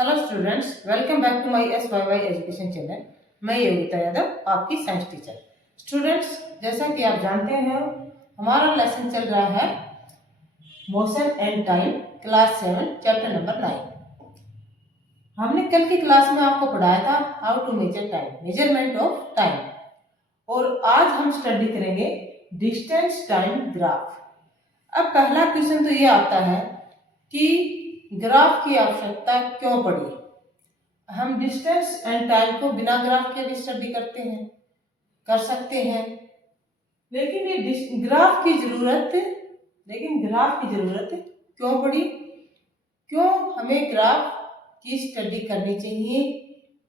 Hello students, welcome back to my SYY education channel. मैं योगिता यादव, आपकी science teacher. Students, जैसा कि आप जानते हैं, हमारा लेसन चल रहा है motion and time, class 7, chapter number 9। हमने कल की क्लास में आपको पढ़ाया था how to measure time, measurement of time, और आज हम स्टडी करेंगे डिस्टेंस टाइम ग्राफ। अब पहला क्वेश्चन तो ये आता है कि ग्राफ की आवश्यकता क्यों पड़ी। हम डिस्टेंस एंड टाइम को बिना ग्राफ के भी स्टडी कर सकते हैं, लेकिन ये ग्राफ की जरूरत क्यों पड़ी, क्यों हमें ग्राफ की स्टडी करनी चाहिए,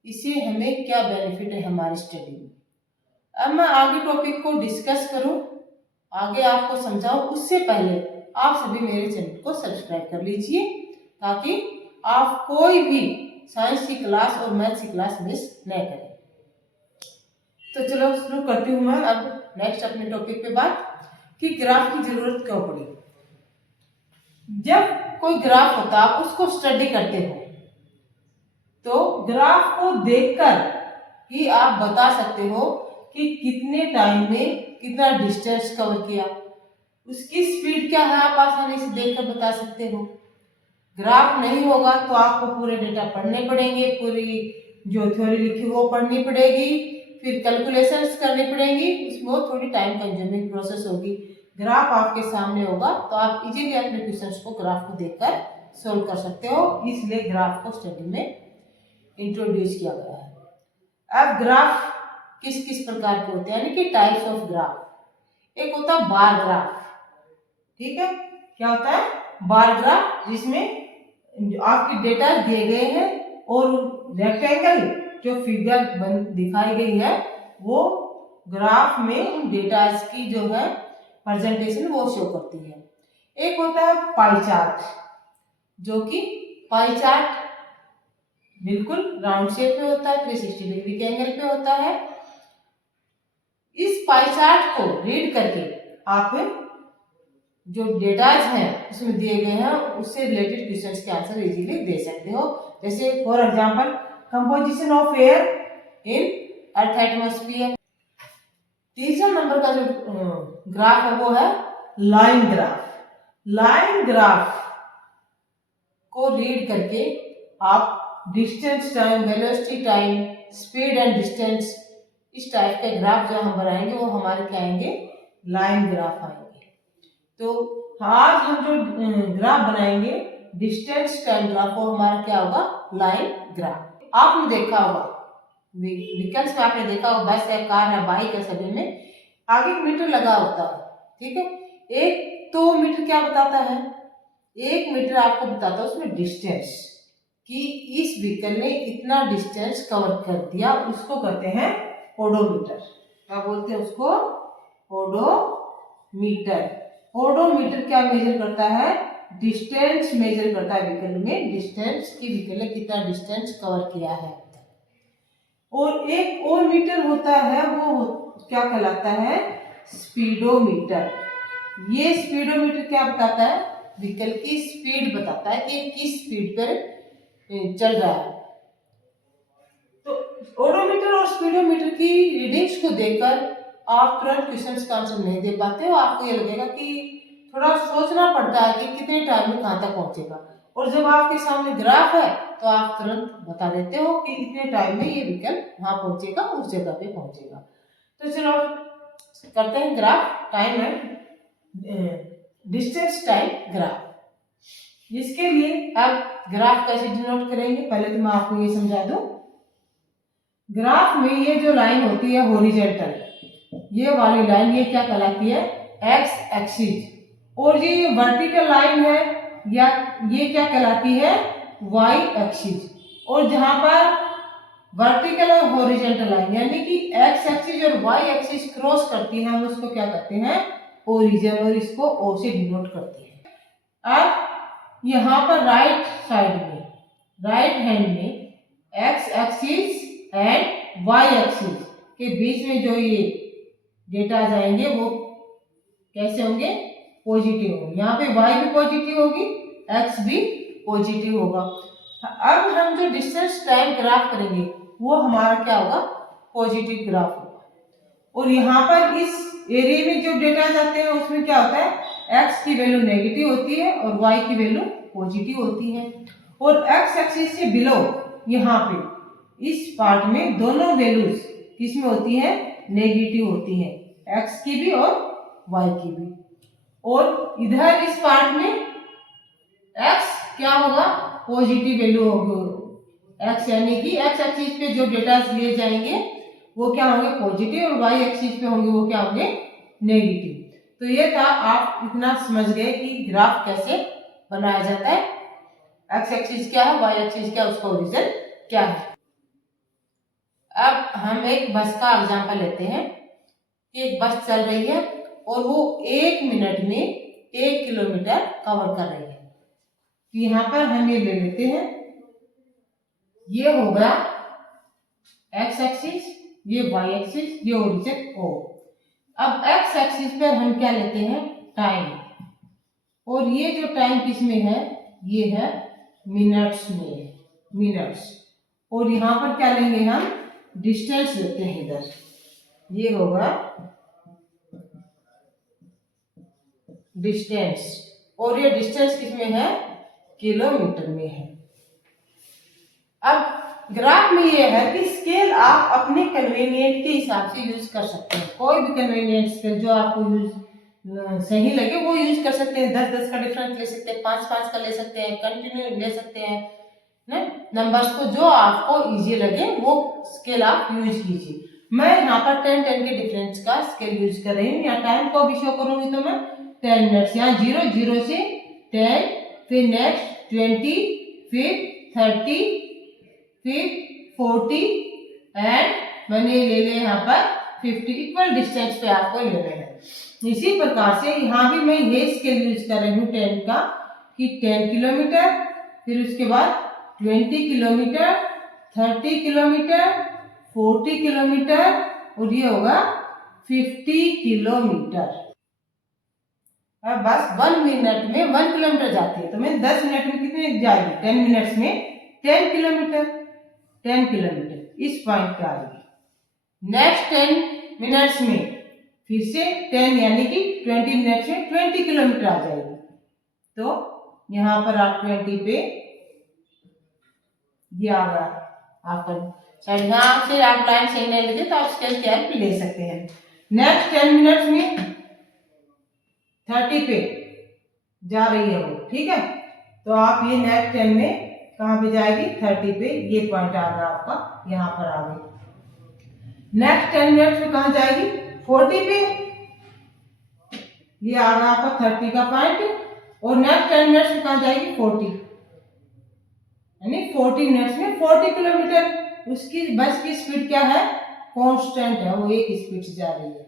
इससे हमें क्या बेनिफिट है हमारी स्टडी में। अब मैं आगे टॉपिक को डिस्कस करूं, आगे आपको समझाऊं, उससे पहले आप सभी मेरे चैनल को सब्सक्राइब कर लीजिए ताकि आप कोई भी साइंस की क्लास और मैथ्स की क्लास मिस न करें। तो चलो शुरू करती हूँ मैं अब नेक्स्ट अपने टॉपिक पे बात कि ग्राफ की जरूरत क्यों पड़ी। जब कोई ग्राफ होता आप उसको स्टडी करते हो तो ग्राफ को देखकर ही आप बता सकते हो कि कितने टाइम में कितना डिस्टेंस कवर किया, उसकी स्पीड क्या है आप आसानी से देखकर बता सकते हो। ग्राफ नहीं होगा तो आपको पूरे डेटा पढ़ने पड़ेंगे, पूरी जो थ्योरी लिखी वो पढ़नी पड़ेगी, फिर कैलकुलेशंस करनी पड़ेंगी, उसमें थोड़ी टाइम कंज्यूमिंग प्रोसेस होगी। ग्राफ आपके सामने होगा तो आप इजीली अपने क्वेश्चंस को ग्राफ को देखकर सोल्व कर सकते हो, इसलिए ग्राफ को स्टडी में इंट्रोड्यूस किया गया है। अब ग्राफ किस किस प्रकार के होते हैं, यानी कि टाइप्स ऑफ ग्राफ। एक होता है बार ग्राफ, ठीक है, क्या होता है बार ग्राफ, जिसमें आपके डेटा दिए गए हैं और रेक्टेंगल जो फिगर दिखाई गई है वो ग्राफ में उन डेटा की जो है प्रेजेंटेशन वो शो करती है। एक होता है पाई चार्ट, जो कि पाई चार्ट बिल्कुल राउंड शेप में होता है, 360 डिग्री के एंगल पे होता है। इस पाई चार्ट को रीड करके आप जो डेटाज हैं उसमें दिए गए हैं उससे रिलेटेड क्वेश्चंस के आंसर इजीली दे सकते हो। जैसे for example composition of air in earth atmosphere. तीसरा नंबर का जो ग्राफ है वो है लाइन ग्राफ। लाइन ग्राफ को रीड करके आप distance time, velocity time, speed and distance, इस टाइप के ग्राफ जो हम बनाएंगे वो हमारे क्या आएंगे, लाइन ग्राफ आएंगे। तो आज हम जो ग्राफ बनाएंगे डिस्टेंस टाइम ग्राफ, वो हमारा क्या होगा, लाइन ग्राफ। आपने देखा होगा व्हीकल्स में, आपने देखा होगा बस है, कार है, बाइक है, सभी में आगे मीटर लगा होता है, ठीक है। एक तो मीटर क्या बताता है, एक मीटर आपको बताता है उसमें डिस्टेंस, कि इस व्हीकल ने इतना डिस्टेंस कवर कर दिया, उसको कहते हैं ओडोमीटर। क्या बोलते हैं उसको, ओडोमीटर। ओडोमीटर क्या मेजर करता है, डिस्टेंस मेजर करता है व्हीकल में, डिस्टेंस की व्हीकल ने कितना डिस्टेंस कवर किया है। और एक और मीटर होता है वो क्या कहलाता है, स्पीडोमीटर। ये स्पीडोमीटर क्या बताता है, व्हीकल की स्पीड बताता है कि किस स्पीड पर चल रहा है। तो ओडोमीटर और स्पीडोमीटर की रीडिंग्स को देखकर आप तुरंत क्वेश्चंस का आंसर नहीं दे पाते हो, आपको ये लगेगा कि थोड़ा सोचना पड़ता है कि कितने टाइम में कहाँ तक पहुंचेगा। और जब आपके सामने ग्राफ है तो आप तुरंत बता देते हो कि इतने टाइम में ये व्हीकल वहां पहुंचेगा, उस जगह पे पहुंचेगा। तो चलो करते हैं graph time and distance time graph. इसके लिए आप ग्राफ कैसे डिनोट करेंगे, पहले तो मैं आपको ये समझा दूं। ग्राफ में ये जो लाइन होती है हॉरिजॉन्टल, ये वाली लाइन ये क्या कहलाती है, एक्स एक्सिस, और ये वर्टिकल लाइन है या ये क्या कहलाती है, वाई एक्सिस। और जहां पर वर्टिकल और हॉरिजॉन्टल लाइन यानी कि एक्स एक्सिस और वाई एक्सिस क्रॉस करती है, हम उसको क्या कहते हैं, ओरिजिन, और इसको ओ से डिनोट करते हैं। अब यहाँ पर राइट साइड में, राइट हैंड में X axis and Y axis के बीच में जो ये डेटा जाएंगे वो कैसे होंगे, पॉजिटिव होंगे। यहाँ पे वाई भी पॉजिटिव होगी, एक्स भी पॉजिटिव होगा। अब हम जो डिस्टेंस टाइम ग्राफ करेंगे वो हमारा क्या होगा, पॉजिटिव ग्राफ होगा। और यहाँ पर इस एरिया में जो डेटा जाते हैं उसमें क्या होता है, x की वैल्यू नेगेटिव होती है और y की वैल्यू पॉजिटिव होती है। और x एक्सिस से बिलो यहाँ पे इस पार्ट में दोनों वैल्यूज किसमें होती है, नेगेटिव होती है, x की भी और y की भी। और इधर इस पार्ट में x क्या होगा, पॉजिटिव वैल्यू होगी x, यानी कि x एक्सिस पे जो डेटा लिए जाएंगे वो क्या होंगे, पॉजिटिव, और y एक्सिस पे होंगे वो क्या होंगे, नेगेटिव। तो ये था, आप इतना समझ गए कि ग्राफ कैसे बनाया जाता है, x एक्सिस क्या है, y एक्सिस क्या है, उसका ओरिजिन क्या है। अब हम एक बस का एग्जांपल लेते हैं कि एक बस चल रही है और वो 1 मिनट में 1 किलोमीटर कवर कर रही है। यहाँ पर हम ये ले लेते हैं, ये होगा x एक्सिस, ये y एक्सिस, ये ओरिजिन O। अब x एक्सिस पर हम क्या लेते हैं, टाइम, और ये जो टाइम किस में है, ये है मिनट्स में, मिनट्स। और यहाँ पर क्या लेंगे हम, डिस्टेंस लेते हैं इधर, ये होगा डिस्टेंस, और ये डिस्टेंस किस में है, किलोमीटर में है। अब ग्राफ में ये है कि स्केल आप अपने कन्वीनियंट के हिसाब से यूज कर सकते हैं, कोई भी कन्वीनियंट स्केल जो आपको यूज सही लगे वो यूज कर सकते हैं। 10-10 का डिफरेंस ले सकते हैं, 5-5 का ले सकते हैं, कंटिन्यू ले सकते हैं ना, नंबर्स को जो आपको इजी लगे वो स्केल आप यूज कीजिए। मैं यहाँ पर 10-10 के डिफरेंस का स्केल यूज कर रही हूँ। यहाँ टाइम को भी शो करूंगी तो मैं 10 मिनट्स, यहाँ 0 से 10, फिर नेक्स्ट 20, फिर 30, फिर 40 एंड मैंने ले लिया यहाँ पर 50, इक्वल डिस्टेंस पे आपको लेना है। इसी प्रकार से यहाँ भी मैं ये स्केल यूज कर रही हूँ 10 का, कि 10 किलोमीटर, फिर उसके बाद 20 किलोमीटर, 30 किलोमीटर, 40 किलोमीटर, और ये होगा 50 किलोमीटर। अब बस 1 मिनट में 1 किलोमीटर जाती है, तो मैं 10 मिनट में कितने जाएगी, 10 मिनट्स में 10 किलोमीटर, 10 किलोमीटर इस पॉइंट पे आएगी। नेक्स्ट 10 मिनट्स में फिर से 10 यानी कि 20 मिनट्स में 20 किलोमीटर आ जाएगी। तो यहाँ पर आप 20 पे ये आ गया आपका, शायद यहाँ से आप लाइन सही नहीं लेते तो आप स्केल क्या ले सकते हैं। नेक्स्ट 10 मिनट्स में 30 पे जा रही है वो, ठीक है, तो आप ये नेक्स्ट 10 में कहाँ पे जाएगी, 30 पे, ये पॉइंट आ गया आपका, यहाँ पर आ गई। नेक्स्ट 10 मिनट्स में कहाँ जाएगी, 40 पे, ये आ गया आपका 30 का पॉइंट। और नेक्स्ट 10 मिनट्स में कहाँ जाएगी, 40, यानी 40 मिनट्स में 40 किलोमीटर। उसकी बस की स्पीड क्या है, कांस्टेंट है, वो एक स्पीड से जा रही है,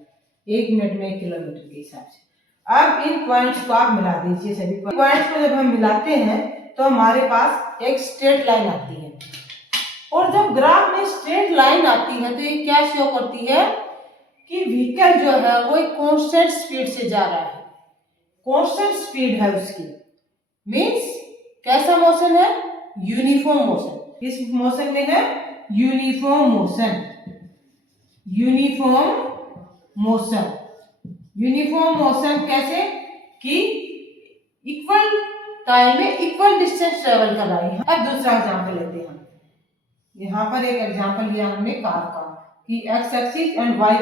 1 मिनट में 1 किलोमीटर के हिसाब से। अब इन पॉइंट्स को आप मिला दीजिए, सभी पॉइंट्स को जब हम मिलाते हैं तो हमारे पास एक स्ट्रेट लाइन आती है। और जब ग्राफ में स्ट्रेट लाइन आती है तो ये क्या शो करती है कि व्हीकल जो है वो एक कांस्टेंट स्पीड से जा रहा है, कांस्टेंट स्पीड है उसकी, मींस कैसा मोशन है, यूनिफॉर्म मोशन। इस मोशन में है uniform motion, uniform motion. Uniform motion कैसे कि इक्वल टाइम में इक्वल डिस्टेंस ट्रेवल कर रही है। अब दूसरा एग्जांपल लेते हैं हम। यहाँ पर एक एग्जांपल लिया हमने कार का, कि X axis and Y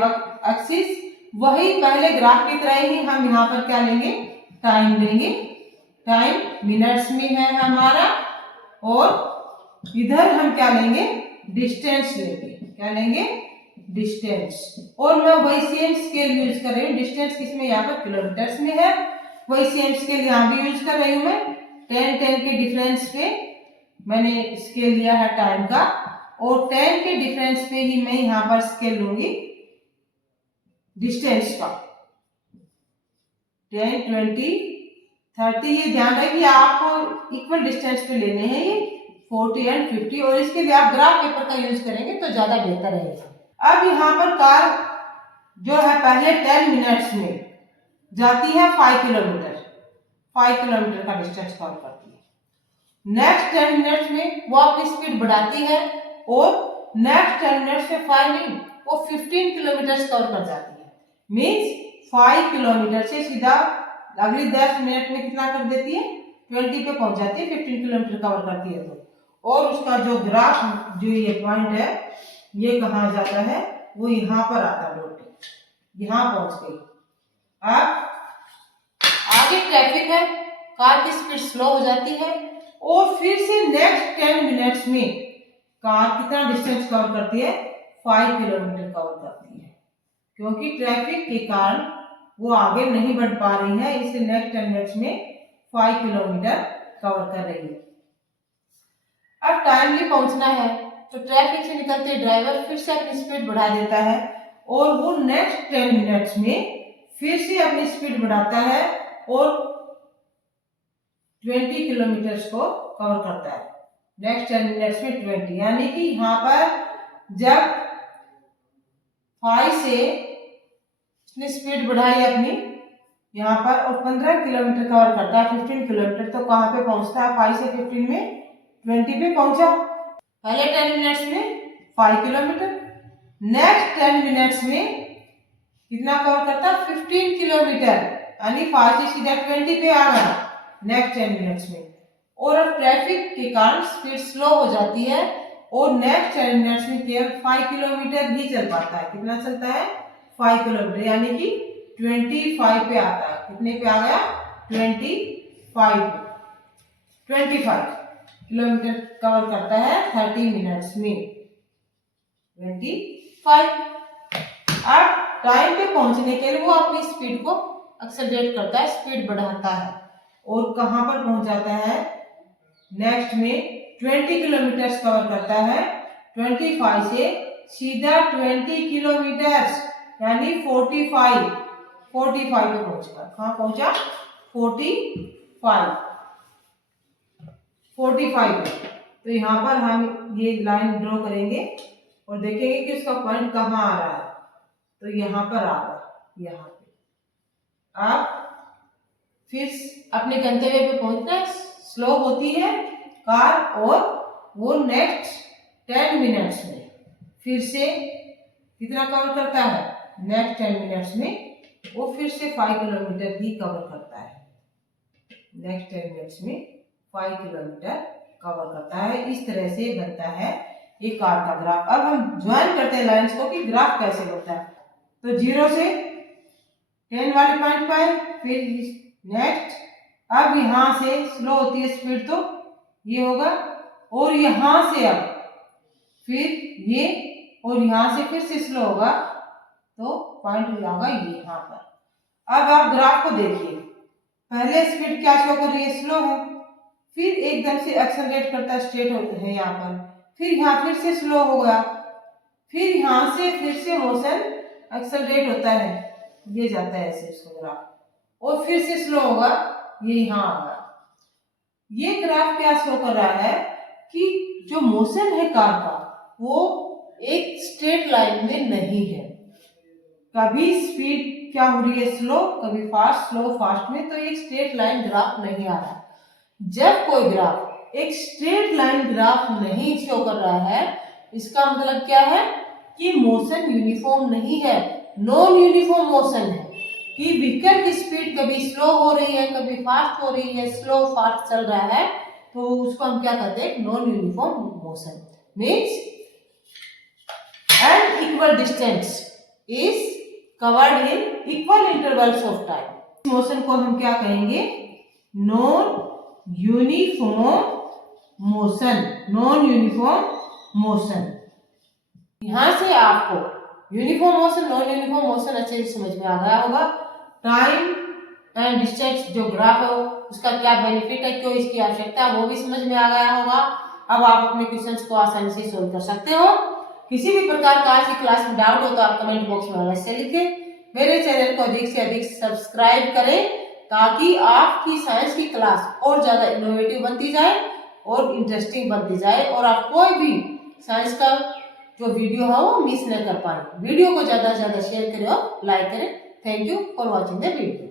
axis वही पहले ग्राफ की तरह ही हम यहाँ पर क्या लेंगे, टाइम लेंगे। टाइम मिनट्स में है हमारा, और इधर हम क्या लेंगे, डिस्टेंस लेंगे। क्या लेंगे, डिस्टेंस। और मैं वही सेम स्केल यूज कर रही हूँ, डिस्टेंस किसमें, यहाँ पर किलोमीटर्स में है, वही सेम स्केल यहाँ भी यूज कर रही हूँ मैं। 10-10 के डिफरेंस पे मैंने स्केल लिया है टाइम का, और 10 के डिफरेंस पे ही मैं यहाँ पर स्केल लूंगी डिस्टेंस का। 10, 20, 30, ये ध्यान रहे कि आपको इक्वल डिस्टेंस पे लेने हैं ये 40 एंड 50, और इसके लिए आप ग्राफ पेपर का यूज करेंगे तो ज्यादा बेहतर रहेगा। अब यहाँ पर कार जो है पहले 10 मिनट्स में जाती है 5 किलोमीटर, 5 किलोमीटर का डिस्टेंस कवर करती है। नेक्स्ट 10 मिनट्स में वो अपनी स्पीड बढ़ाती है और नेक्स्ट 10 मिनट्स में 5 नहीं, वो 15 किलोमीटर कवर कर जाती है। मीन्स 5 किलोमीटर से सीधा अगली 10 मिनट में कितना कर देती है, 20 पे पहुंच जाती है, 15 किलोमीटर कवर करती है। तो और उसका जो ग्राफ, जो ये पॉइंट है, ये कहाँ जाता है, वो यहाँ पर आता है, डॉट यहाँ पहुंच गई। अब आगे ट्रैफिक है, कार की स्पीड स्लो हो जाती है और फिर से नेक्स्ट 10 मिनट्स में कार कितना डिस्टेंस कवर करती है, 5 किलोमीटर कवर करती है, क्योंकि ट्रैफिक के कारण वो आगे नहीं बढ़ पा रही है, इसलिए नेक्स्ट 10 मिनट्स में 5 किलोमीटर कवर कर रही है। अब टाइमली पहुंचना है तो ट्रैफिक से निकलते ड्राइवर फिर से अपनी स्पीड बढ़ा देता है और वो नेक्स्ट 10 मिनट्स में फिर से अपनी स्पीड बढ़ाता है और 20 किलोमीटर को कवर करता है। नेक्स्ट 10 मिनट्स में 20, यानी कि यहाँ पर जब 5 से इसने स्पीड बढ़ाई अपनी यहाँ पर और 15 किलोमीटर कवर करता है, 15 किलोमीटर, तो कहाँ पे पहुंचता है, 5 से 15 में 20 पे पहुंचा। पहले 10 मिनट्स में 5 किलोमीटर, नेक्स्ट 10 मिनट्स में कितना कवर करता है, 15 किलोमीटर, यानी 5 से सीधा 20 पे आ गया नेक्स्ट 10 मिनट्स में। और अब ट्रैफिक के कारण स्पीड स्लो हो जाती है और नेक्स्ट 10 मिनट्स में केवल 5 किलोमीटर ही चल पाता है। कितना चलता है, 5 किलोमीटर, यानी कि 25 पे आता है। कितने पे आ गया, 25 किलोमीटर कवर करता है 30 मिनट्स में, 25। अब टाइम पे पहुंचने के लिए वो अपनी स्पीड को एक्सेलरेट करता है, स्पीड बढ़ाता है और कहां पर पहुंच जाता है, नेक्स्ट में 20 किलोमीटर कवर करता है। 25 से सीधा 20 किलोमीटर यानी 45 पे पहुंचेगा। कहां पहुंचा, 45 पे। तो यहाँ पर हम ये लाइन ड्रॉ करेंगे और देखेंगे कि उसका पॉइंट कहाँ आ रहा है, तो यहाँ पर आ रहा है, यहाँ पे। आप फिर अपने गंतव्य पे पहुंचना है, स्लो होती है कार और वो नेक्स्ट 10 मिनट्स में फिर से कितना कवर करता है, नेक्स्ट 10 मिनट्स में वो फिर से 5 किलोमीटर ही कवर करता है। नेक्स्ट 10 मिनट्स में 5 किलोमीटर कवर करता है। इस तरह से बनता है ये कार का ग्राफ। अब हम ज्वाइन करते हैं लाइंस को कि ग्राफ कैसे बनता है। तो 0 से 10 वाले पॉइंट पर है, फिर नेक्स्ट, अब यहाँ से स्लो होती है स्पीड, तो ये होगा, और यहाँ से अब फिर ये, और यहाँ से फिर से स्लो होगा, तो पॉइंट होगा यहाँ पर। अब आप ग्राफ को देखिए, पहले स्पीड क्या शो कर रही है, स्लो है, फिर एकदम से एक्सेलरेट करता है, स्ट्रेट है यहाँ पर, फिर यहाँ फिर से स्लो होगा, फिर यहाँ से फिर से मोशन एक्सेलरेट होता है, ये जाता है ऐसे उसका ग्राफ, और फिर से स्लो होगा, ये यहाँ आएगा। ये ग्राफ क्या शो कर रहा है कि जो मोशन है कार का वो एक स्ट्रेट लाइन में नहीं है, कभी स्पीड क्या हो रही है, स्लो, कभी फास्ट, स्लो फास्ट में, तो एक स्ट्रेट लाइन ग्राफ नहीं आ रहा। जब कोई ग्राफ एक स्ट्रेट लाइन ग्राफ नहीं शो कर रहा है, इसका मतलब क्या है कि मोशन यूनिफॉर्म नहीं है, नॉन यूनिफॉर्म मोशन है, कि व्हीकल की स्पीड कभी स्लो हो रही है, कभी फास्ट हो रही है, स्लो फास्ट चल रहा है, तो उसको हम क्या कहते हैं, non uniform motion. Means an equal distance is covered in equal intervals of time. इस मोशन को हम क्या कहेंगे, non uniform motion, non uniform motion. यहां से आपको uniform motion, non uniform motion अच्छे से समझ में आ गया होगा। टाइम एंड डिस्टेंस जो ग्राफ है उसका क्या बेनिफिट है, क्यों इसकी आवश्यकता है, वो भी समझ में आ गया होगा। अब आप अपने क्वेश्चंस को आसानी से सोल्व कर सकते हो। किसी भी प्रकार का आज की क्लास में डाउट हो तो आप कमेंट बॉक्स में अवश्य लिखें। मेरे चैनल को अधिक से अधिक सब्सक्राइब करें ताकि आपकी साइंस की क्लास और ज्यादा इनोवेटिव बनती जाए और इंटरेस्टिंग बनती जाए, और आप कोई भी साइंस का जो वीडियो है वो मिस न कर पाए। वीडियो को ज्यादा से ज्यादा शेयर करें और लाइक करें। Thank you for watching the video.